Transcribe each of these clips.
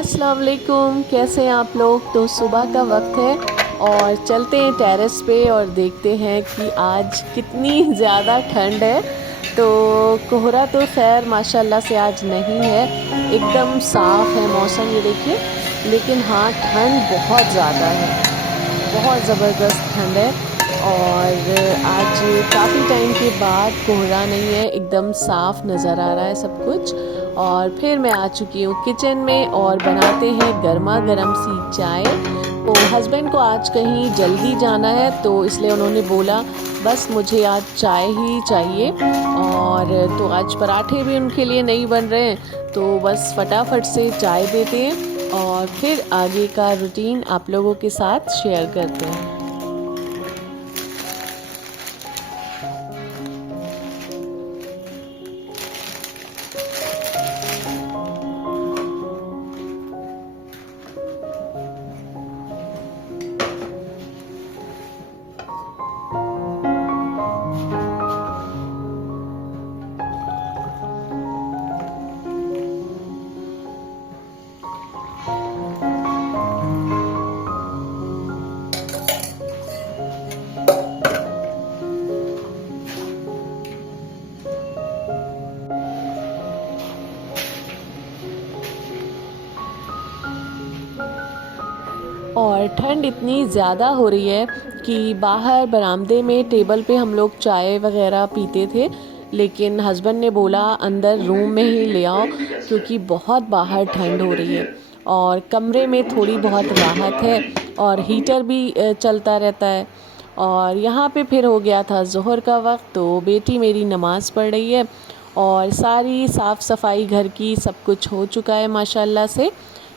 अस्सलाम वालेकुम, कैसे हैं आप लोग। तो सुबह का वक्त है और चलते हैं टेरेस पे और देखते हैं कि आज कितनी ज़्यादा ठंड है। तो कोहरा तो खैर माशाल्लाह से आज नहीं है, एकदम साफ़ है मौसम, ये देखिए। लेकिन हाँ, ठंड बहुत ज़्यादा है, बहुत ज़बरदस्त ठंड है। और आज काफ़ी टाइम के बाद कोहरा नहीं है, एकदम साफ़ नज़र आ रहा है सब कुछ। और फिर मैं आ चुकी हूँ किचन में और बनाते हैं गर्मा गर्म सी चाय। तो हस्बैंड को आज कहीं जल्दी जाना है, तो इसलिए उन्होंने बोला बस मुझे आज चाय ही चाहिए। और तो आज पराठे भी उनके लिए नहीं बन रहे हैं, तो बस फटाफट से चाय देते हैं और फिर आगे का रूटीन आप लोगों के साथ शेयर करते हैं। और ठंड इतनी ज़्यादा हो रही है कि बाहर बरामदे में टेबल पे हम लोग चाय वगैरह पीते थे, लेकिन हस्बैंड ने बोला अंदर रूम में ही ले आओ क्योंकि बहुत बाहर ठंड हो रही है। और कमरे में थोड़ी बहुत राहत है और हीटर भी चलता रहता है। और यहाँ पे फिर हो गया था ज़ोहर का वक्त, तो बेटी मेरी नमाज़ पढ़ रही है और सारी साफ़ सफाई घर की सब कुछ हो चुका है माशाल्लाह से।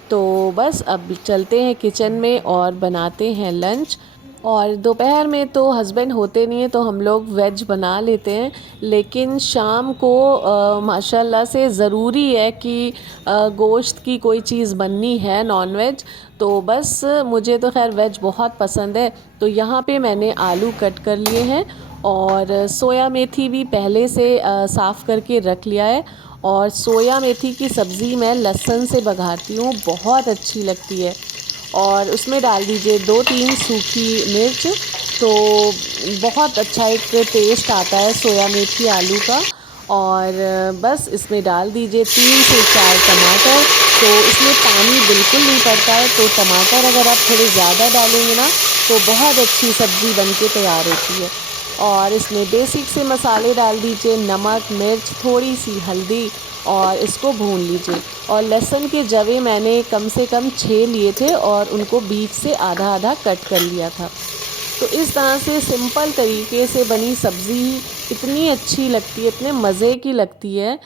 तो बस अब चलते हैं किचन में और बनाते हैं लंच। और दोपहर में तो हस्बैंड होते नहीं हैं, तो हम लोग वेज बना लेते हैं। लेकिन शाम को माशाल्लाह से ज़रूरी है कि गोश्त की कोई चीज़ बननी है, नॉन वेज। तो बस मुझे तो खैर वेज बहुत पसंद है। तो यहाँ पे मैंने आलू कट कर लिए हैं और सोया मेथी भी पहले से साफ़ करके रख लिया है। और सोया मेथी की सब्ज़ी मैं लहसुन से बघारती हूँ, बहुत अच्छी लगती है। और उसमें डाल दीजिए 2-3 सूखी मिर्च, तो बहुत अच्छा एक टेस्ट आता है सोया मेथी आलू का। और बस इसमें डाल दीजिए 3 से 4 टमाटर। तो इसमें पानी बिल्कुल नहीं पड़ता है, तो टमाटर अगर आप थोड़े ज़्यादा डालेंगे ना तो बहुत अच्छी सब्ज़ी बन के तैयार होती है। और इसमें बेसिक से मसाले डाल दीजिए, नमक, मिर्च, थोड़ी सी हल्दी, और इसको भून लीजिए। और लहसुन के जवे मैंने कम से कम 6 लिए थे और उनको बीच से आधा आधा कट कर लिया था। तो इस तरह से सिंपल तरीके से बनी सब्ज़ी इतनी अच्छी लगती है, इतने मज़े की लगती है।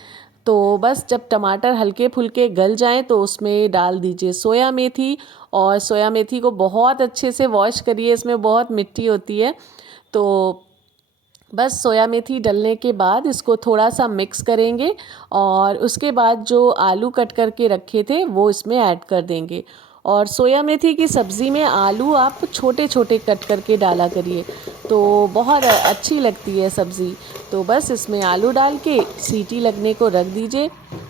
तो बस जब टमाटर हल्के फुल्के गल जाएं तो उसमें डाल दीजिए सोया मेथी। और सोया मेथी को बहुत अच्छे से वॉश करिए, इसमें बहुत मिट्टी होती है। तो बस सोया मेथी डलने के बाद इसको थोड़ा सा मिक्स करेंगे और उसके बाद जो आलू कट करके रखे थे वो इसमें ऐड कर देंगे। और सोया मेथी की सब्ज़ी में आलू आप छोटे छोटे कट करके डाला करिए, तो बहुत अच्छी लगती है सब्ज़ी। तो बस इसमें आलू डाल के सीटी लगने को रख दीजिए।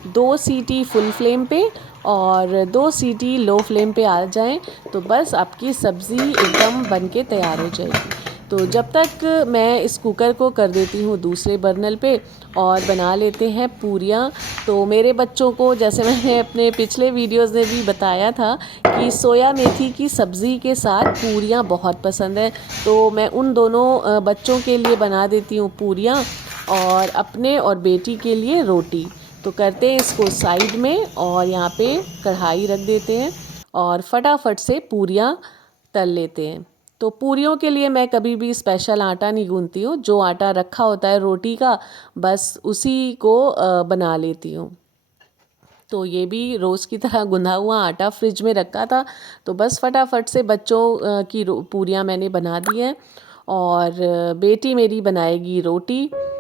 2 सीटी फुल फ्लेम पे और 2 सीटी लो फ्लेम पे आ जाएं, तो बस आपकी सब्ज़ी एकदम बन के तैयार हो जाएगी। तो जब तक मैं इस कुकर को कर देती हूँ दूसरे बर्नल पे और बना लेते हैं पूरियाँ। तो मेरे बच्चों को, जैसे मैंने अपने पिछले वीडियोज़ में भी बताया था, कि सोया मेथी की सब्ज़ी के साथ पूरियाँ बहुत पसंद है। तो मैं उन दोनों बच्चों के लिए बना देती हूँ पूरियाँ और अपने और बेटी के लिए रोटी। तो करते हैं इसको साइड में और यहाँ पे कढ़ाई रख देते हैं और फटाफट से पूरियाँ तल लेते हैं। तो पूरियों के लिए मैं कभी भी स्पेशल आटा नहीं गूंथती हूँ, जो आटा रखा होता है रोटी का बस उसी को बना लेती हूँ। तो ये भी रोज़ की तरह गुंधा हुआ आटा फ्रिज में रखा था, तो बस फटाफट से बच्चों की पूरियाँ मैंने बना दी हैं और बेटी मेरी बनाएगी रोटी। तो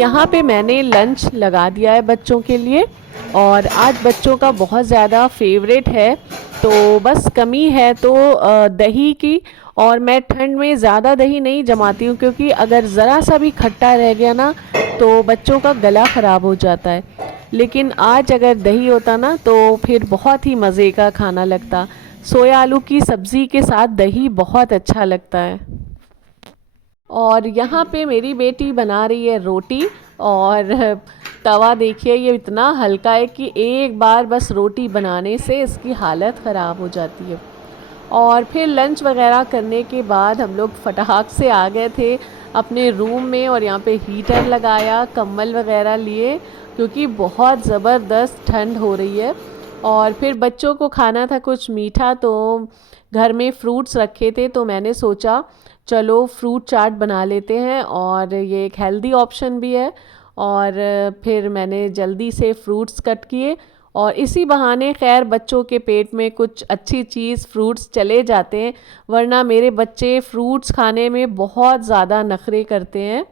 यहाँ पे मैंने लंच लगा दिया है बच्चों के लिए, और आज बच्चों का बहुत ज़्यादा फेवरेट है। तो बस कमी है तो दही की। और मैं ठंड में ज़्यादा दही नहीं जमाती हूँ, क्योंकि अगर ज़रा सा भी खट्टा रह गया ना तो बच्चों का गला ख़राब हो जाता है। लेकिन आज अगर दही होता ना तो फिर बहुत ही मज़े का खाना लगता। सोया आलू की सब्ज़ी के साथ दही बहुत अच्छा लगता है। और यहाँ पे मेरी बेटी बना रही है रोटी, और तवा देखिए ये इतना हल्का है कि एक बार बस रोटी बनाने से इसकी हालत ख़राब हो जाती है। और फिर लंच वगैरह करने के बाद हम लोग फटाक से आ गए थे अपने रूम में, और यहाँ पे हीटर लगाया, कंबल वगैरह लिए, क्योंकि बहुत ज़बरदस्त ठंड हो रही है। और फिर बच्चों को खाना था कुछ मीठा, तो घर में फ्रूट्स रखे थे, तो मैंने सोचा चलो फ्रूट चाट बना लेते हैं, और ये एक हेल्दी ऑप्शन भी है। और फिर मैंने जल्दी से फ्रूट्स कट किए, और इसी बहाने खैर बच्चों के पेट में कुछ अच्छी चीज़ फ्रूट्स चले जाते हैं, वरना मेरे बच्चे फ्रूट्स खाने में बहुत ज़्यादा नखरे करते हैं।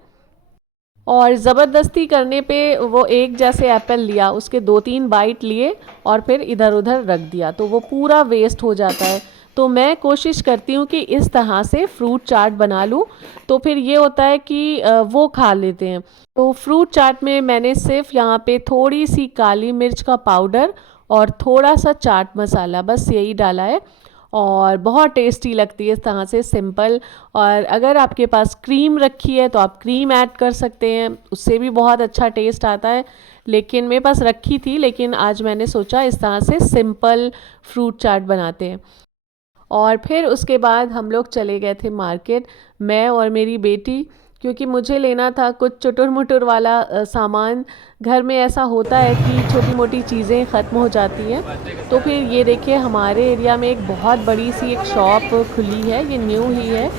और ज़बरदस्ती करने पे वो एक जैसे एप्पल लिया, उसके 2-3 बाइट लिए और फिर इधर उधर रख दिया, तो वो पूरा वेस्ट हो जाता है। तो मैं कोशिश करती हूँ कि इस तरह से फ्रूट चाट बना लूँ, तो फिर ये होता है कि वो खा लेते हैं। तो फ्रूट चाट में मैंने सिर्फ यहाँ पे थोड़ी सी काली मिर्च का पाउडर और थोड़ा सा चाट मसाला, बस यही डाला है, और बहुत टेस्टी लगती है इस तरह से सिंपल। और अगर आपके पास क्रीम रखी है तो आप क्रीम ऐड कर सकते हैं, उससे भी बहुत अच्छा टेस्ट आता है। लेकिन मेरे पास रखी थी, लेकिन आज मैंने सोचा इस तरह से सिंपल फ्रूट चाट बनाते हैं। और फिर उसके बाद हम लोग चले गए थे मार्केट, मैं और मेरी बेटी, क्योंकि मुझे लेना था कुछ चुटुर मुटुर वाला सामान। घर में ऐसा होता है कि छोटी मोटी चीज़ें ख़त्म हो जाती हैं। तो फिर ये देखिए हमारे एरिया में एक बहुत बड़ी सी एक शॉप खुली है, ये न्यू ही है।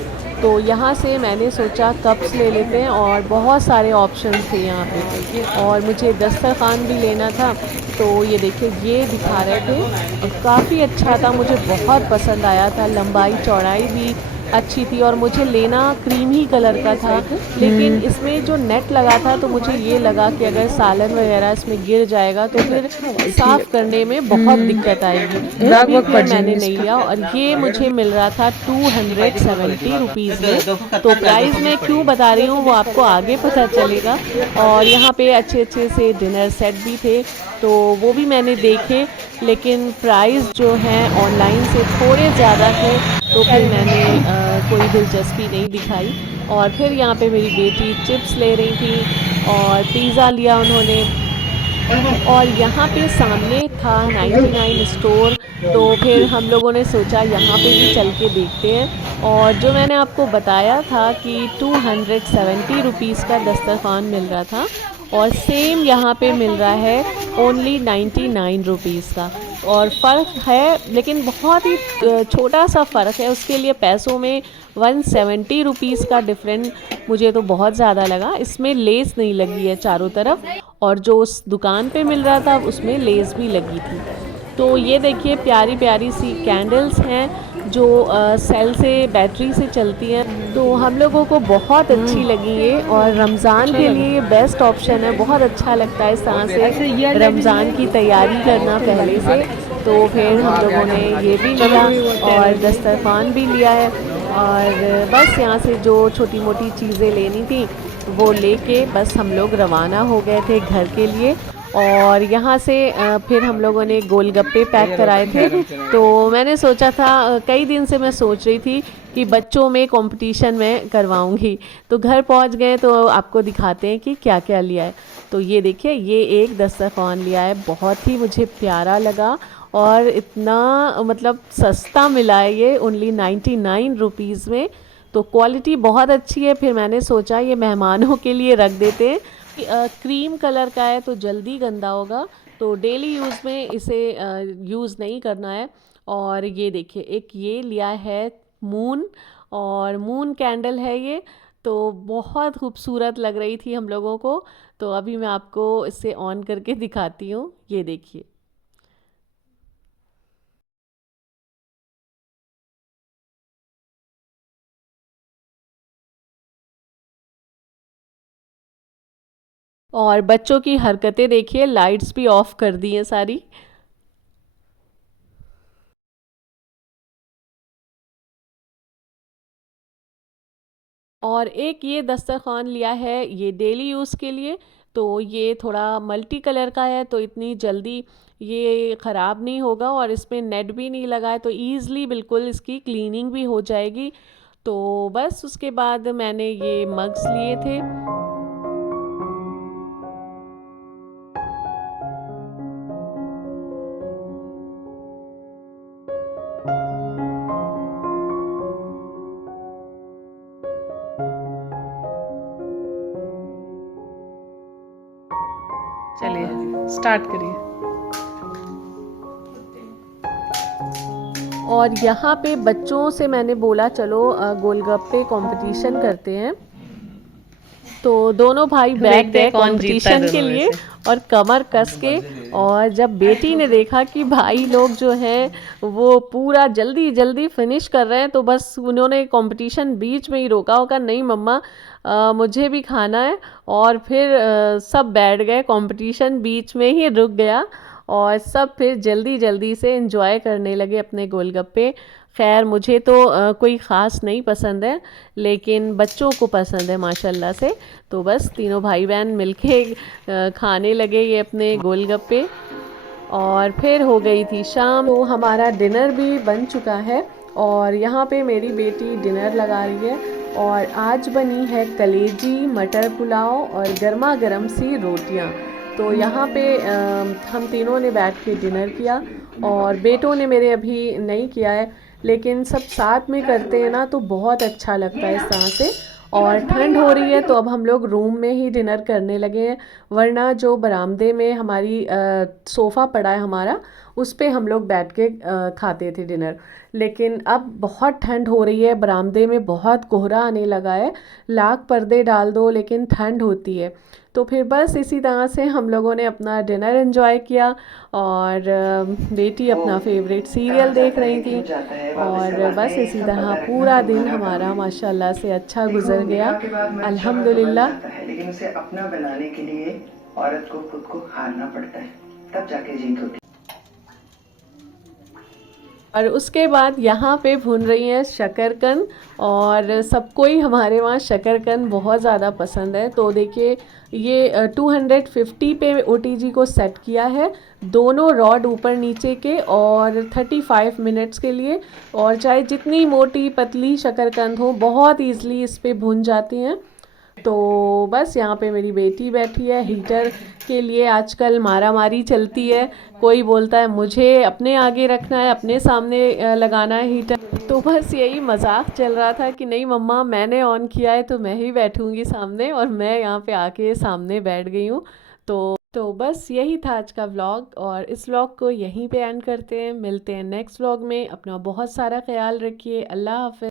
तो यहाँ से मैंने सोचा कप्स ले लेते हैं, और बहुत सारे ऑप्शंस थे यहाँ पे। और मुझे दस्तरखान भी लेना था, तो ये देखिए ये दिखा रहे थे, और काफ़ी अच्छा था, मुझे बहुत पसंद आया था, लंबाई चौड़ाई भी अच्छी थी, और मुझे लेना क्रीम ही कलर का था। लेकिन इसमें जो नेट लगा था तो मुझे ये लगा कि अगर सालन वगैरह इसमें गिर जाएगा तो फिर साफ़ करने में बहुत दिक्कत आएगी, दाग तभी वाग फिर पड़ मैंने जाएंगे नहीं इसको। लिया। और ये मुझे मिल रहा था 270 रुपीज़ में। तो प्राइस मैं क्यों बता रही हूँ वो आपको आगे पता चलेगा। और यहाँ पे अच्छे अच्छे से डिनर सेट भी थे, तो वो भी मैंने देखे, लेकिन प्राइस जो हैं ऑनलाइन से थोड़े ज़्यादा थे, तो फिर मैंने कोई दिलचस्पी नहीं दिखाई। और फिर यहाँ पे मेरी बेटी चिप्स ले रही थी, और पिज़्ज़ा लिया उन्होंने। और यहाँ पे सामने था 99 स्टोर, तो फिर हम लोगों ने सोचा यहाँ पे भी चल के देखते हैं। और जो मैंने आपको बताया था कि 270 रुपीज़ का दस्तरखान मिल रहा था, और सेम यहाँ पे मिल रहा है ओनली 99 रुपीज़ का। और फ़र्क है, लेकिन बहुत ही छोटा सा फ़र्क है, उसके लिए पैसों में 170 रुपीज़ का डिफरेंट मुझे तो बहुत ज़्यादा लगा। इसमें लेस नहीं लगी है चारों तरफ, और जो उस दुकान पे मिल रहा था उसमें लेस भी लगी थी। तो ये देखिए प्यारी प्यारी सी कैंडल्स हैं जो सेल से, बैटरी से चलती हैं, तो हम लोगों को बहुत अच्छी लगी ये। और रमज़ान अच्छा के लगा। लिए ये बेस्ट ऑप्शन है, बहुत अच्छा लगता है इस तरह ऐसे ये से वाली रमज़ान की तैयारी करना पहले से। तो फिर हम लोगों ने ये भी चलो लिया, भी वो कह और रहे दस्तरखान भी लिया है। और बस यहाँ से जो छोटी मोटी चीज़ें लेनी थी वो लेके बस हम लोग रवाना हो गए थे घर के लिए। और यहाँ से फिर हम लोगों ने गोलगप्पे पैक कराए थे। तो मैंने सोचा था, कई दिन से मैं सोच रही थी कि बच्चों में कंपटीशन में करवाऊंगी। तो घर पहुँच गए तो आपको दिखाते हैं कि क्या क्या लिया है। तो ये देखिए ये एक दस्तरखान लिया है, बहुत ही मुझे प्यारा लगा, और इतना मतलब सस्ता मिला है ये, ओनली 99 रुपीज़ में। तो क्वालिटी बहुत अच्छी है। फिर मैंने सोचा ये मेहमानों के लिए रख देते हैं। क्रीम कलर का है तो जल्दी गंदा होगा, तो डेली यूज़ में इसे यूज़ नहीं करना है। और ये देखिए एक ये लिया है मून, और मून कैंडल है ये, तो बहुत खूबसूरत लग रही थी हम लोगों को। तो अभी मैं आपको इसे ऑन करके दिखाती हूँ, ये देखिए। और बच्चों की हरकतें देखिए, लाइट्स भी ऑफ कर दी हैं सारी। और एक ये दस्तरखान लिया है ये डेली यूज़ के लिए। तो ये थोड़ा मल्टी कलर का है, तो इतनी जल्दी ये ख़राब नहीं होगा, और इसमें नेट भी नहीं लगा है, तो ईज़िली बिल्कुल इसकी क्लीनिंग भी हो जाएगी। तो बस उसके बाद मैंने ये मग्स लिए थे। चलिए स्टार्ट करिए। और यहाँ पे बच्चों से मैंने बोला चलो गोलगप्पे कंपटीशन करते हैं। तो दोनों भाई बैठ गए कंपटीशन के लिए और कमर कस के। और जब बेटी ने देखा कि भाई लोग जो हैं वो पूरा जल्दी जल्दी फिनिश कर रहे हैं, तो बस उन्होंने कंपटीशन बीच में ही रोका होगा, नहीं मम्मा मुझे भी खाना है। और फिर सब बैठ गए, कंपटीशन बीच में ही रुक गया, और सब फिर जल्दी जल्दी से एंजॉय करने लगे अपने गोलगप्पे। खैर मुझे तो कोई ख़ास नहीं पसंद है, लेकिन बच्चों को पसंद है माशाल्लाह से। तो बस तीनों भाई बहन मिलके खाने लगे ये अपने गोलगप्पे। और फिर हो गई थी शाम, तो हमारा डिनर भी बन चुका है। और यहाँ पे मेरी बेटी डिनर लगा रही है, और आज बनी है कलेजी, मटर पुलाव और गर्मा गर्म सी रोटियाँ। तो यहाँ पे हम तीनों ने बैठ के डिनर किया, और बेटों ने मेरे अभी नहीं किया है, लेकिन सब साथ में करते हैं ना तो बहुत अच्छा लगता है इस तरह से। और ठंड हो रही है तो अब हम लोग रूम में ही डिनर करने लगे हैं, वरना जो बरामदे में हमारी सोफ़ा पड़ा है हमारा, उस पे हम लोग बैठ के खाते थे डिनर। लेकिन अब बहुत ठंड हो रही है, बरामदे में बहुत कोहरा आने लगा है, लाख पर्दे डाल दो लेकिन ठंड होती है। तो फिर बस इसी तरह से हम लोगों ने अपना डिनर एंजॉय किया। और बेटी अपना फेवरेट सीरियल देख रही थी, और बस इसी तरह पूरा दिन हमारा माशाल्लाह से अच्छा गुजर गया, अल्हम्दुलिल्लाह। लेकिन उसे अपना बनाने के लिए औरत को खुद को हारना पड़ता है, तब जाके जीत होती है। और उसके बाद यहाँ पे भून रही हैं शकरकंद, और सबको ही हमारे वहाँ शकरकंद बहुत ज़्यादा पसंद है। तो देखिए ये 250 पे OTG को सेट किया है, दोनों रॉड ऊपर नीचे के, और 35 मिनट्स के लिए। और चाहे जितनी मोटी पतली शकरकंद हो, बहुत ईज़िली इस पे भुन जाती हैं। तो बस यहाँ पे मेरी बेटी बैठी है, हीटर के लिए आजकल मारा मारी चलती है। कोई बोलता है मुझे अपने आगे रखना है, अपने सामने लगाना है हीटर। तो बस यही मजाक चल रहा था कि नहीं मम्मा मैंने ऑन किया है तो मैं ही बैठूंगी सामने, और मैं यहाँ पे आके सामने बैठ गई हूँ। तो बस यही था आज का व्लॉग, और इस व्लॉग को यहीं पे एंड करते हैं। मिलते हैं नेक्स्ट व्लॉग में। अपना बहुत सारा ख्याल रखिए। अल्लाह हाफ़िज़।